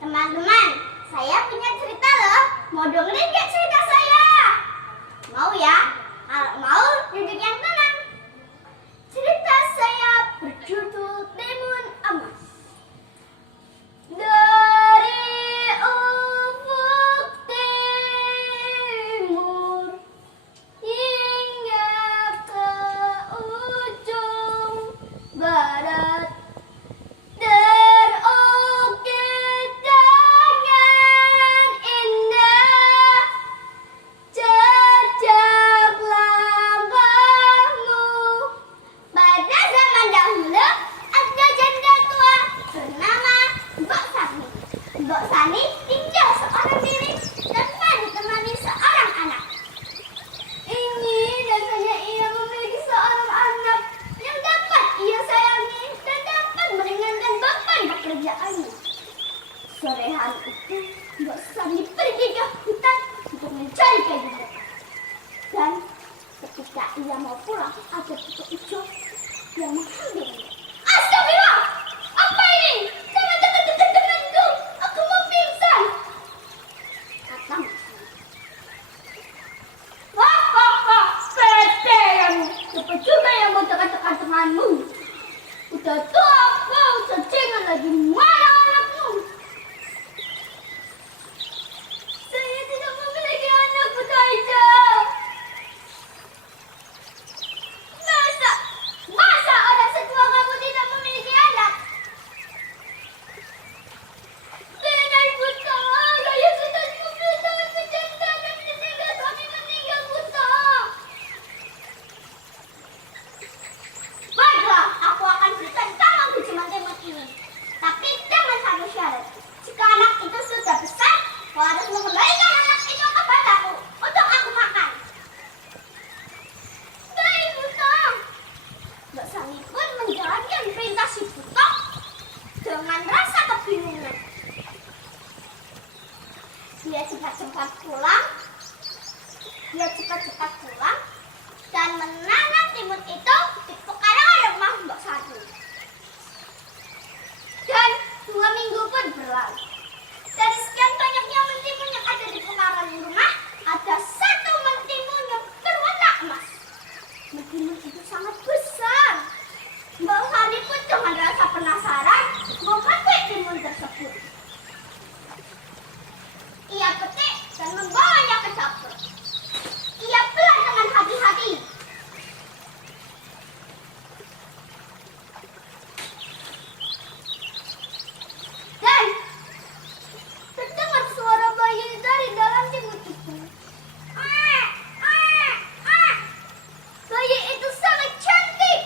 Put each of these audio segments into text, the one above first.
Teman-teman, saya punya cerita loh. Mau dengerin gak cerita saya? Mau ya? Kalau mau, duduk yang tenang. Cerita saya berjudul Timun Emas. Dari ufuk timur hingga ke ujung barat, terukir dengan indah jejak langkahmu. Pada zaman dahulu ada janda tua bernama Mbok Sani. Mbok Sani tinggal seorang diri tanpa ditemani seorang anak. Ingin dan hanya ia memiliki seorang anak yang dapat ia sayangi dan dapat meringankan beban pekerjaannya. Sore hari itu, Mbok Sani pergi ke hutan untuk mencari kayu bakar. Dan ketika ia mau pulang, ada kutu hijau yang menghampirinya. Astagfirullah! Apa ini? Jangan dekat-dekat denganku! Aku mau pingsan! Kata Mbok Sani. Hahaha, pete kamu! Cepat juga yang mau dekat-dekat denganmu. Udah tua kau, cacingan lagi, mana anakmu? Saya tidak memiliki anak, buta hijau. Masa orang setua kamu tidak memiliki anak? Tidak, buta. Saya sudah 10 tahun berjanda dan meninggal, suami meninggal, buta. Baiklah, aku akan berikan kamu pinjaman timun ini. Tapi dengan satu syarat. Jika anak itu sudah besar, kau harus mengembalikan anak itu kepadaku untuk aku makan. Baik, buta. Mbok Sani pun menjalankan perintah si buta dengan rasa kebingungan. Dia cepat-cepat pulang dan menanam timun itu di pekarangan rumah Mbok Sani. Dan 2 minggu pun berlalu. Dari sekian banyaknya mentimun yang ada di pekarangan rumah, ada 1 mentimun yang berwarna emas. Mentimun itu sangat besar. Mbok Sani pun dengan rasa penasaran memakai timun tersebut. Ia petik dan membawanya ke dapur. Ia pelan dengan hati-hati. Dan terdengar suara bayi dari dalam timun itu. Bayi itu sangat cantik,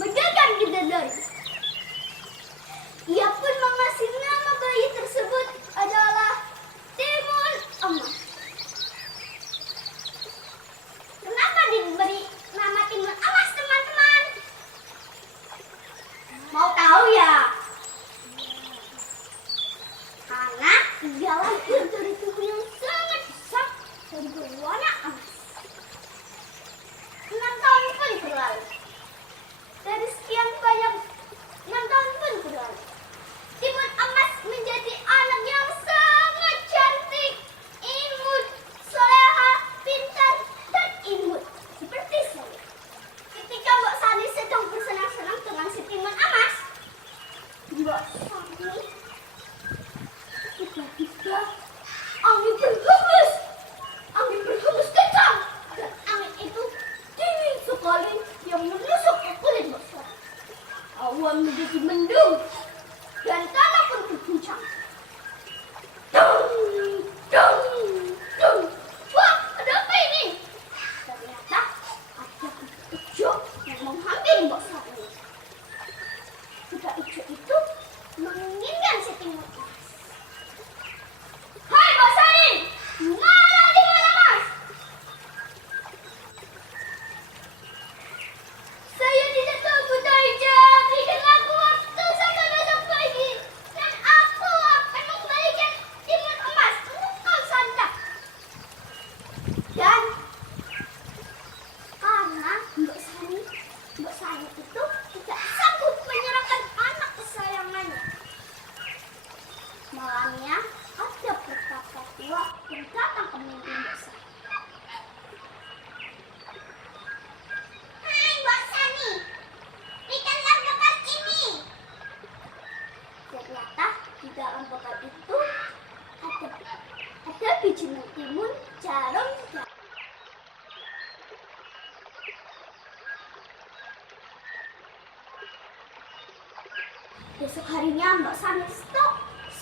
bagaikan bidadari. Ia pun mengasih nama bayi tersebut adalah Timun Emas. Kenapa diberi nama Timun Emas, teman-teman? Mau tahu ya? Karena ia lahir dari tubuh yang sangat besar dan berwarna emas. 6 tahun pun berlalu. Dari sekian banyak 6 tahun pun berlalu. Timun Emas menjadi anak yang sangat cantik, imut, soleha, pintar, dan imut. Seperti saya. Ketika Mbok Sani sedang bersenang-senang dengan si Timun Emas, Mbok Sani tiba-tiba angin berhembus Malamnya ada perkata tua yang datang ke mimpi Mbak Sani. Hai Mbak Sani, berikanlah bekal ini. Ternyata di dalam bekal itu ada biji mentimun, jarum, dan besok harinya Mbak Sani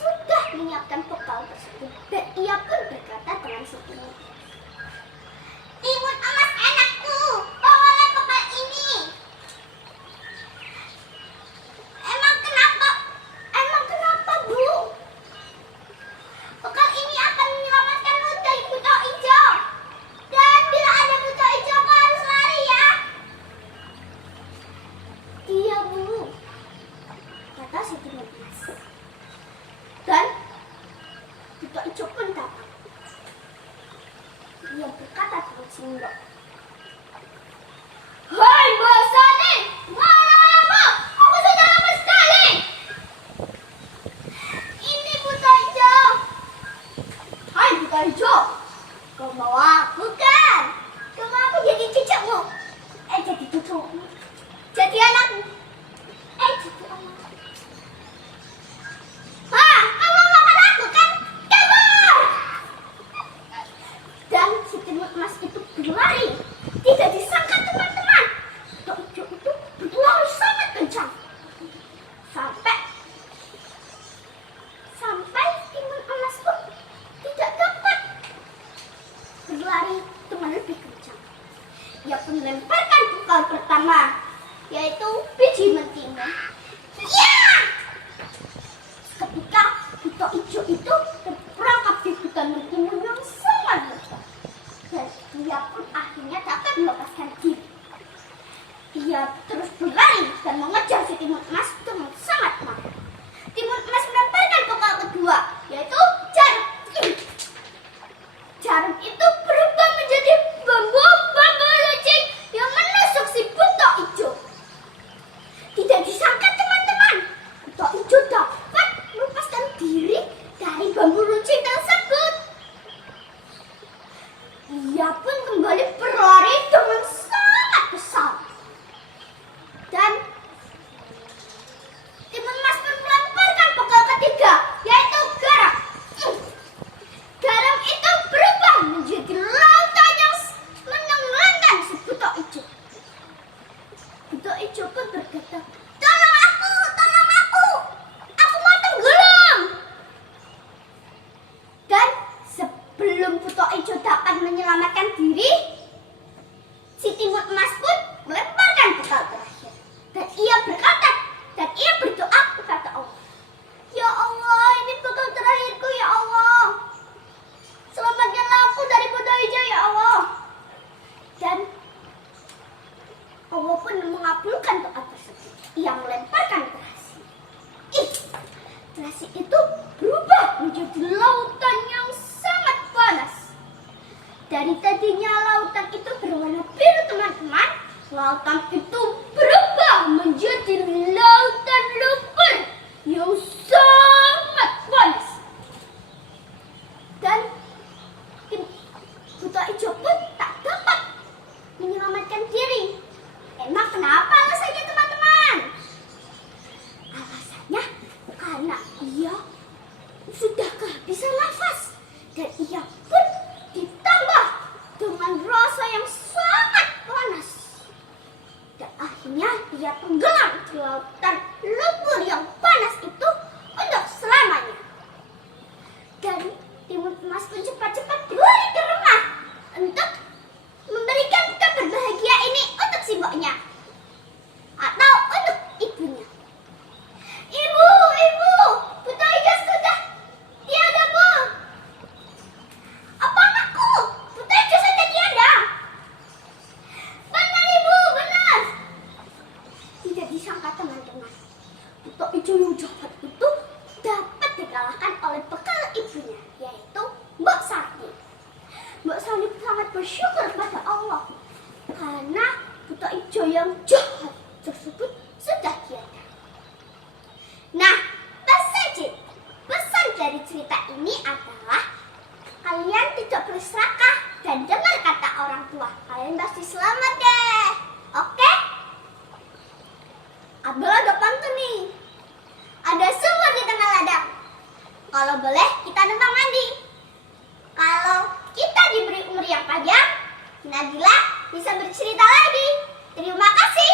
sudah menyiapkan bekal tersebut dan ia pun berkata dengan sedih, "Timun emas anakku, bawalah bekal ini." Emang kenapa Bu? Bekal ini akan menyelamatkanmu dari buta hijau. Dan bila ada buta hijau kau harus lari ya. Iya Bu, kata si timun emas. Dan buta hijau pun datang. Dia berkata dengan Sindok, "Hai Mbak Sani, mana ayahmu? Aku sudah lama sekali. Ini buta hijau." "Hai buta hijau, kau mau aku kan? Kau mau aku jadi cucumu? Jadi cucumu? Jadi anakmu? Jadi anakmu? Kamu makan aku kan? Kabur!" Dan si timun emas itu berlari. Tidak disangka teman-teman, buta hijau itu berlari sangat kencang. Sampai timun emas pun tidak dapat berlari dengan lebih kencang. Ia pun melemparkan bekal pertama, yaitu biji mentimun. Ya! Ketika buta hijau itu terperangkap di hutan mentimun yang sangat lebat, dan dia pun akhirnya dapat melepaskan diri. Ia terus berlari dan mengejar si timun emas dengan sangat marah. Timun emas melemparkan bekal kedua, yaitu jarum. Jarum itu berubah menjadi bambu runcing yang menusuk si buta hijau. Tidak disangka teman-teman, buta hijau dapat melepaskan diri dari bambu runcing tersebut. Ia pun kembali berlari dengan sangat besar. Dan timun emas pun melemparkan bekal ketiga, yaitu garam. Garam itu berubah menjadi lautan yang menenggelamkan si buta hijau. Buta hijau pun berkata, tolong aku mau tenggelam." Dan sebelum buta hijau dapat menyelamatkan diri, si timun emas pun melemparkan bekal terakhir. Dan ia berdoa kepada Allah, "Ya Allah, ini bekal terakhirku ya Allah. Selamatkanlah aku dari buta hijau ya Allah." Dan Allah pun mengabulkan doa tersebut. Ia melemparkan terasi. Terasi itu berubah menjadi lautan yang sangat panas. Dari tadinya lautan itu berwarna biru teman-teman, lautan itu berubah menjadi lautan lumpur yang sangat panas. Dan buta hijau pun tak dapat menyelamatkan diri. Emang kenapa alasannya teman-teman? Alasannya karena ia sudah kehabisan nafas. Dan ia pun ditambah dengan rasa yang sangat panas. Dan akhirnya ia tenggelam di lautan lumpur yang panas itu untuk selamanya. Dan timun emas pun cepat-cepat berlari ke rumah untuk memberikan kabar bahagia ini untuk si mboknya atau untuk ibunya. Ibu, buta hijau sudah tiada Bu. Apa anakku? Buta hijau sudah tiada. Benar Ibu, benar. Tidak disangka teman-teman, buta hijau yang jahat itu dapat dikalahkan oleh bekal ibunya, yaitu Mbak Sani. Mbak Sani sangat bersyukur pada Allah karena buta hijau yang jahat tersebut sudah tiada. Nah, pesan pasti selamat deh. Oke? Abdul ada pantun nih. Ada sumur di tengah ladang. Kalau boleh kita numpang mandi. Kalau kita diberi umur yang panjang, Nabila bisa bercerita lagi. Terima kasih.